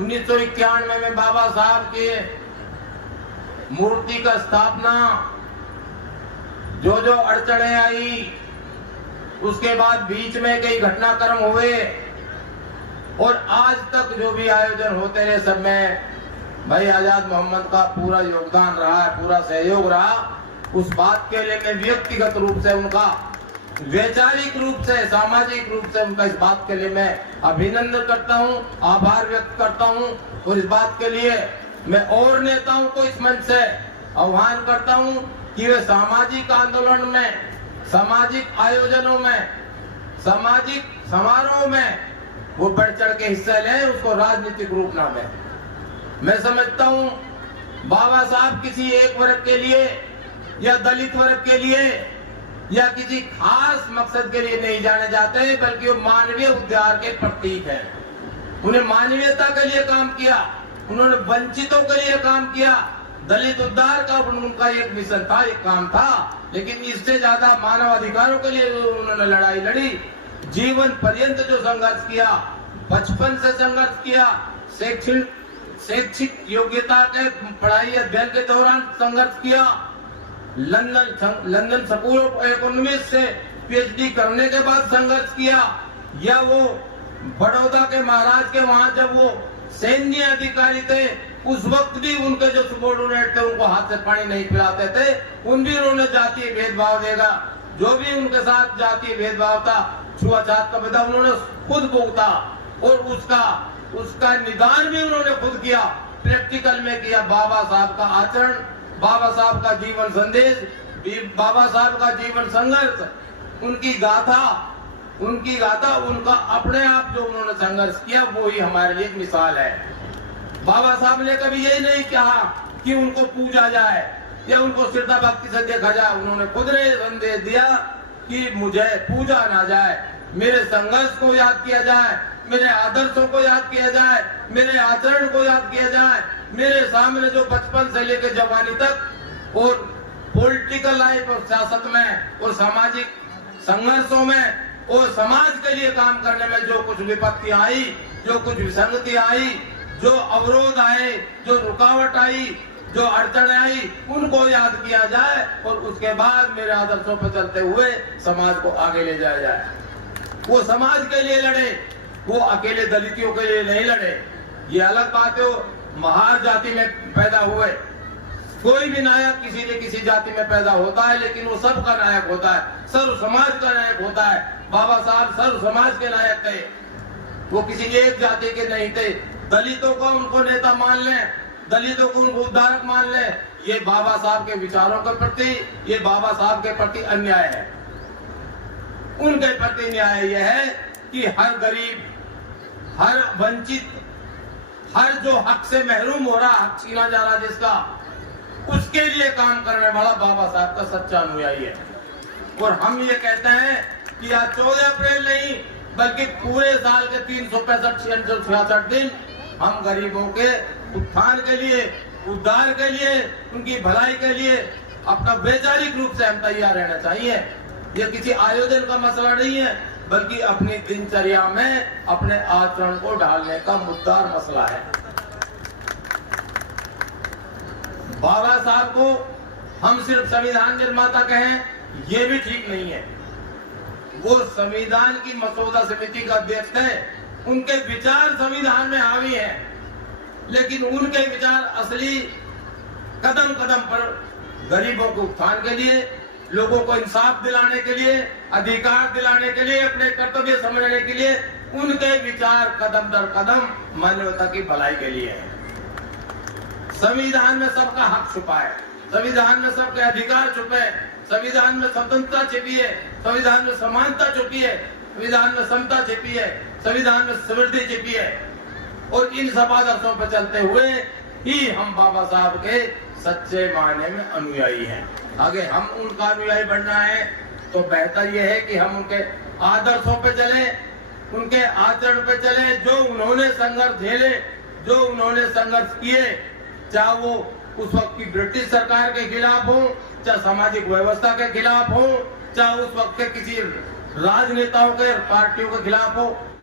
1991 में बाबा साहब के मूर्ति का स्थापना, जो अड़चने आई, उसके बाद बीच में कई घटनाक्रम हुए और आज तक जो भी आयोजन होते रहे सब में भाई आजाद मोहम्मद का पूरा योगदान रहा है, पूरा सहयोग रहा। उस बात के लिए मैं व्यक्तिगत रूप से उनका, वैचारिक रूप से, सामाजिक रूप से उनका इस बात के लिए मैं अभिनंदन करता हूं, आभार व्यक्त करता हूं। और इस बात के लिए मैं और नेताओं को इस मंच से आह्वान करता हूं कि वे सामाजिक आंदोलन में, सामाजिक आयोजनों में, सामाजिक समारोह में वो बढ़ चढ़ के हिस्सा लें, उसको राजनीतिक रूप ना दें। मैं समझता हूं बाबा साहब किसी एक वर्ग के लिए या दलित वर्ग के लिए या किसी खास मकसद के लिए नहीं जाने जाते, बल्कि वो मानवीय उद्धार के प्रतीक है। उन्हें मानवीयता के लिए काम किया, उन्होंने वंचितों के लिए काम किया, दलित उद्धार का उनका एक मिशन था, एक काम था। लेकिन इससे ज्यादा मानव अधिकारों के लिए उन्होंने लड़ाई लड़ी, जीवन पर्यंत जो संघर्ष किया, बचपन से संघर्ष किया, शैक्षिक योग्यता के पढ़ाई अध्ययन के दौरान संघर्ष किया, लंदन स्कूल ऑफ इकोनॉमिक्स से पीएचडी करने के बाद संघर्ष किया, या वो बड़ौदा के महाराज के वहां जब वो सैन्य अधिकारी थे, उस वक्त भी उनके जो सबॉर्डिनेट थे उनको हाथ से पानी नहीं पिलाते थे, उन भी उन्होंने जातीय भेदभाव देगा, जो भी उनके साथ जातीय भेदभाव था, छुआछूत का भेदभाव उन्होंने खुद भुगता और उसका निदान भी उन्होंने खुद किया, प्रैक्टिकल में किया। बाबा साहब का आचरण, बाबा साहब का जीवन संदेश, बाबा साहब का जीवन संघर्ष, उनकी गाथा, उनका अपने आप जो उन्होंने संघर्ष किया, वो ही हमारे लिए एक मिसाल है। बाबा साहब ने कभी यही नहीं कहा कि उनको पूजा जाए या उनको श्रद्धा भक्ति से देखा जाए। उन्होंने खुद ने संदेश दिया कि मुझे पूजा ना जाए, मेरे संघर्ष को याद किया जाए, मेरे आदर्शों को याद किया जाए, मेरे आचरण को याद किया जाए, मेरे सामने जो बचपन से लेकर जवानी तक और पॉलिटिकल लाइफ और सियासत में और सामाजिक संघर्षों में और समाज के लिए काम करने में जो कुछ विपत्ति आई, जो कुछ विसंगति आई, जो अवरोध आए, जो रुकावट आई, जो अड़चन आई, उनको याद किया जाए और उसके बाद मेरे आदर्शों पर चलते हुए समाज को आगे ले जाया जाए। वो समाज के लिए लड़े, वो अकेले दलितों के लिए नहीं लड़े। ये अलग बात है, महार जाति में पैदा हुए, कोई भी नायक किसी न किसी जाति में पैदा होता है, लेकिन वो सबका नायक होता है, सर्व समाज का नायक होता है। बाबा साहब सर्व समाज के नायक थे, वो किसी एक जाति के नहीं थे। दलितों को उनको नेता मान लें, दलितों को उनको उद्धारक मान लें, ये बाबा साहब के विचारों के प्रति, ये बाबा साहब के प्रति अन्याय है। उनके प्रति न्याय यह है कि हर गरीब, हर वंचित, हर जो हक से महरूम हो रहा, हक छीना जा रहा जिसका, उसके लिए काम करने वाला बाबा साहब का सच्चा अनुयायी है। और हम ये कहते हैं कि आज 14 अप्रैल नहीं, बल्कि पूरे साल के 365 दिन हम गरीबों के उत्थान के लिए, उद्धार के लिए, उनकी भलाई के लिए अपना वैचारिक रूप से हम तैयार रहना चाहिए। ये किसी आयोजन का मसला नहीं है, बल्कि अपनी दिनचर्या में अपने आचरण को ढालने का मुद्दार मसला है। बाबा साहब को हम सिर्फ संविधान निर्माता कहें, ये भी ठीक नहीं है। वो संविधान की मसौदा समिति का अध्यक्ष है, उनके विचार संविधान में हावी हैं, लेकिन उनके विचार असली कदम कदम पर गरीबों के उत्थान के लिए, लोगों को इंसाफ दिलाने के लिए, अधिकार दिलाने के लिए, अपने कर्तव्य समझने के लिए, उनके विचार कदम दर कदम मानवता की भलाई के लिए है। संविधान में सबका हक छुपा है, संविधान में सबके अधिकार छुपे, संविधान में स्वतंत्रता छिपी है, संविधान में समानता छुपी है, संविधान में समता छिपी है, संविधान में समृद्धि छिपी है। और इन सब आदर्शों पर चलते हुए ही हम बाबा साहब के सच्चे मायने में अनुयायी हैं। आगे हम उनका अनुयायी बनना है तो बेहतर यह है कि हम उनके आदर्शों पे चले, उनके आचरण पे चले, जो उन्होंने संघर्ष झेले, जो उन्होंने संघर्ष किए, चाहे वो उस वक्त की ब्रिटिश सरकार के खिलाफ हो, चाहे सामाजिक व्यवस्था के खिलाफ हो, चाहे उस वक्त के किसी राजनेताओं के, पार्टियों के खिलाफ हो।